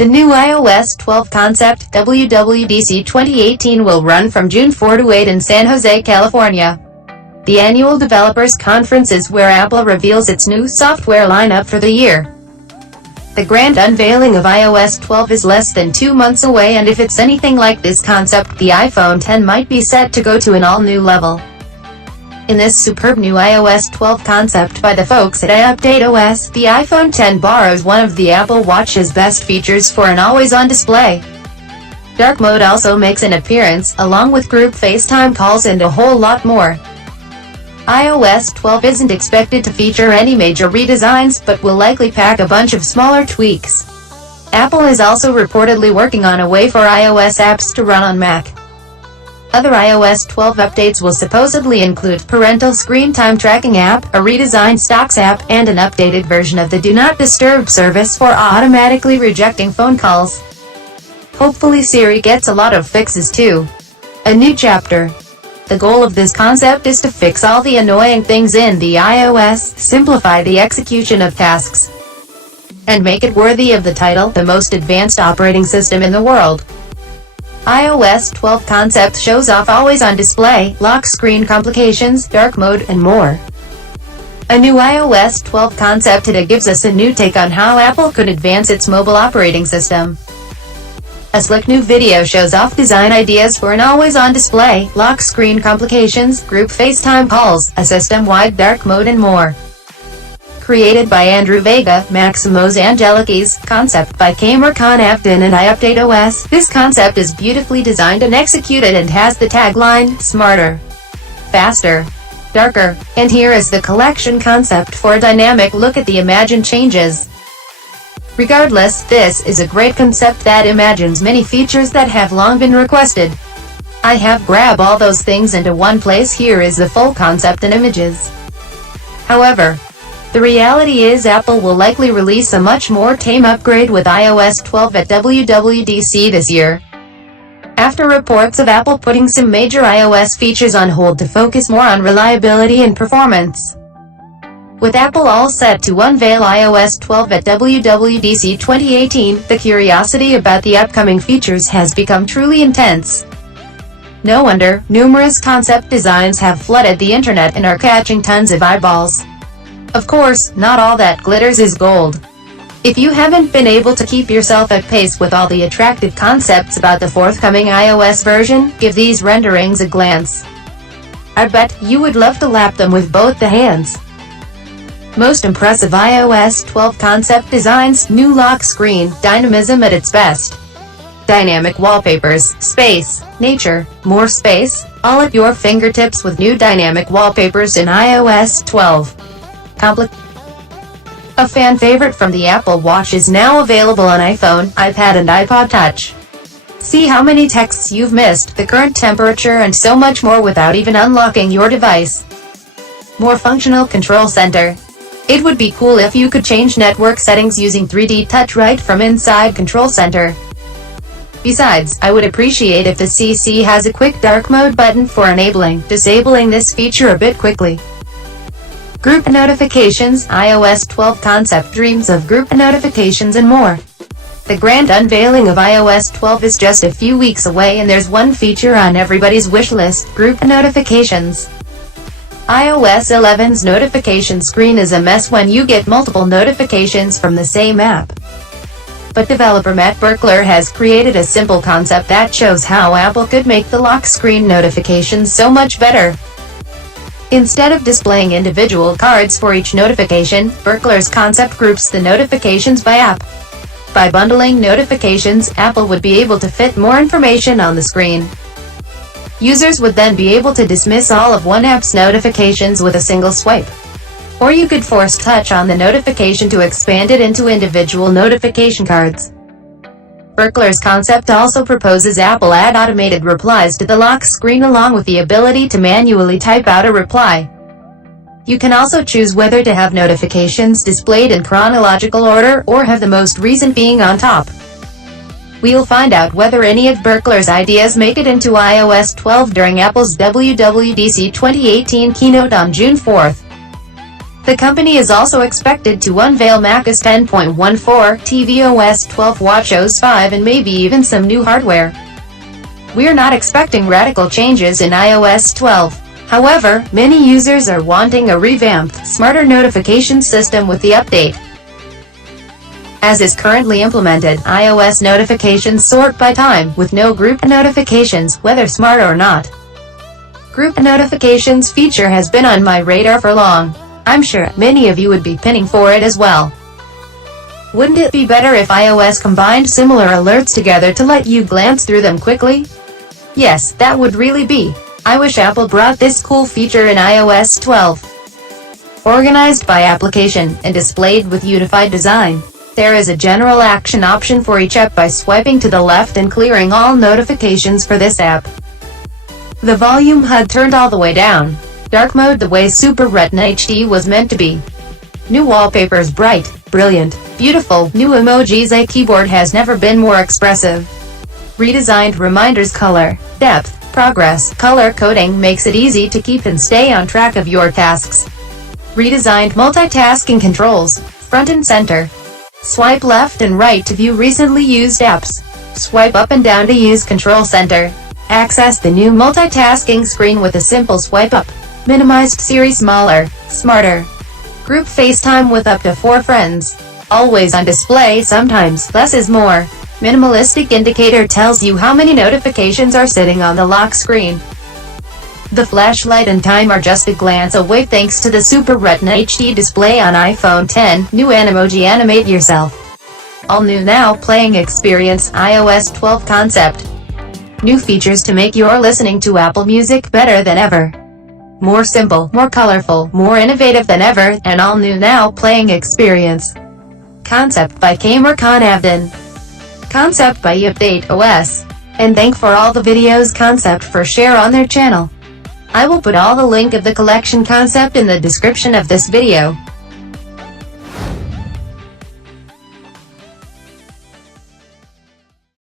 The new iOS 12 concept, WWDC 2018, will run from June 4 to 8 in San Jose, California. The annual developers conference is where Apple reveals its new software lineup for the year. The grand unveiling of iOS 12 is less than 2 months away, and if it's anything like this concept, the iPhone X might be set to go to an all-new level. In this superb new iOS 12 concept by the folks at iUpdateOS, the iPhone X borrows one of the Apple Watch's best features for an always-on display. Dark mode also makes an appearance, along with group FaceTime calls and a whole lot more. iOS 12 isn't expected to feature any major redesigns, but will likely pack a bunch of smaller tweaks. Apple is also reportedly working on a way for iOS apps to run on Mac. Other iOS 12 updates will supposedly include parental screen time tracking app, a redesigned Stocks app, and an updated version of the Do Not Disturb service for automatically rejecting phone calls. Hopefully Siri gets a lot of fixes too. A new chapter. The goal of this concept is to fix all the annoying things in the iOS, simplify the execution of tasks, and make it worthy of the title, the most advanced operating system in the world. iOS 12 concept shows off always-on display, lock screen complications, dark mode, and more. A new iOS 12 concept today gives us a new take on how Apple could advance its mobile operating system. A slick new video shows off design ideas for an always-on display, lock screen complications, group FaceTime calls, a system-wide dark mode, and more. Created by Andrew Vega, Maximos Angelikis, concept by KhmerSide and iUpdateOS, this concept is beautifully designed and executed and has the tagline, smarter, faster, darker. And here is the collection concept for a dynamic look at the imagined changes. Regardless, this is a great concept that imagines many features that have long been requested. I have grabbed all those things into one place. Here is the full concept and images. However, the reality is Apple will likely release a much more tame upgrade with iOS 12 at WWDC this year. After reports of Apple putting some major iOS features on hold to focus more on reliability and performance. With Apple all set to unveil iOS 12 at WWDC 2018, the curiosity about the upcoming features has become truly intense. No wonder, numerous concept designs have flooded the internet and are catching tons of eyeballs. Of course, not all that glitters is gold. If you haven't been able to keep yourself at pace with all the attractive concepts about the forthcoming iOS version, give these renderings a glance. I bet you would love to lap them with both the hands. Most impressive iOS 12 concept designs, new lock screen, dynamism at its best. Dynamic wallpapers, space, nature, more space, all at your fingertips with new dynamic wallpapers in iOS 12. A fan favorite from the Apple Watch is now available on iPhone, iPad and iPod Touch. See how many texts you've missed, the current temperature, and so much more without even unlocking your device. More functional control center. It would be cool if you could change network settings using 3D touch right from inside Control Center. Besides, I would appreciate if the CC has a quick dark mode button for disabling this feature a bit quickly. Group notifications, iOS 12 concept dreams of group notifications and more. The grand unveiling of iOS 12 is just a few weeks away, and there's one feature on everybody's wish list, group notifications. iOS 11's notification screen is a mess when you get multiple notifications from the same app. But developer Matt Berkler has created a simple concept that shows how Apple could make the lock screen notifications so much better. Instead of displaying individual cards for each notification, Berkler's concept groups the notifications by app. By bundling notifications, Apple would be able to fit more information on the screen. Users would then be able to dismiss all of one app's notifications with a single swipe. Or you could force touch on the notification to expand it into individual notification cards. Berkler's concept also proposes Apple add automated replies to the lock screen along with the ability to manually type out a reply. You can also choose whether to have notifications displayed in chronological order or have the most recent being on top. We'll find out whether any of Berkler's ideas make it into iOS 12 during Apple's WWDC 2018 keynote on June 4th. The company is also expected to unveil macOS 10.14, tvOS 12, watchOS 5, and maybe even some new hardware. We're not expecting radical changes in iOS 12. However, many users are wanting a revamped, smarter notification system with the update. As is currently implemented, iOS notifications sort by time, with no group notifications, whether smart or not. Group notifications feature has been on my radar for long. I'm sure many of you would be pinning for it as well. Wouldn't it be better if iOS combined similar alerts together to let you glance through them quickly? Yes, that would really be. I wish Apple brought this cool feature in iOS 12. Organized by application, and displayed with unified design. There is a general action option for each app by swiping to the left and clearing all notifications for this app. The volume HUD turned all the way down. Dark mode the way Super Retina HD was meant to be. New wallpapers bright, brilliant, beautiful. New Emojis A keyboard has never been more expressive. Redesigned reminders color, depth, progress, color coding makes it easy to keep and stay on track of your tasks. Redesigned multitasking controls, front and center. Swipe left and right to view recently used apps. Swipe up and down to use Control Center. Access the new multitasking screen with a simple swipe up. Minimized Siri smaller, smarter. Group FaceTime with up to 4 friends. Always on display, sometimes less is more. Minimalistic indicator tells you how many notifications are sitting on the lock screen. The flashlight and time are just a glance away thanks to the Super Retina HD display on iPhone 10. New Animoji Animate yourself. All new now playing experience, iOS 12 concept. New features to make your listening to Apple Music better than ever. More simple, more colorful, more innovative than ever, and all new now playing experience. Concept by KhmerSide. Concept by Update OS. And thank for all the videos concept for share on their channel. I will put all the link of the collection concept in the description of this video.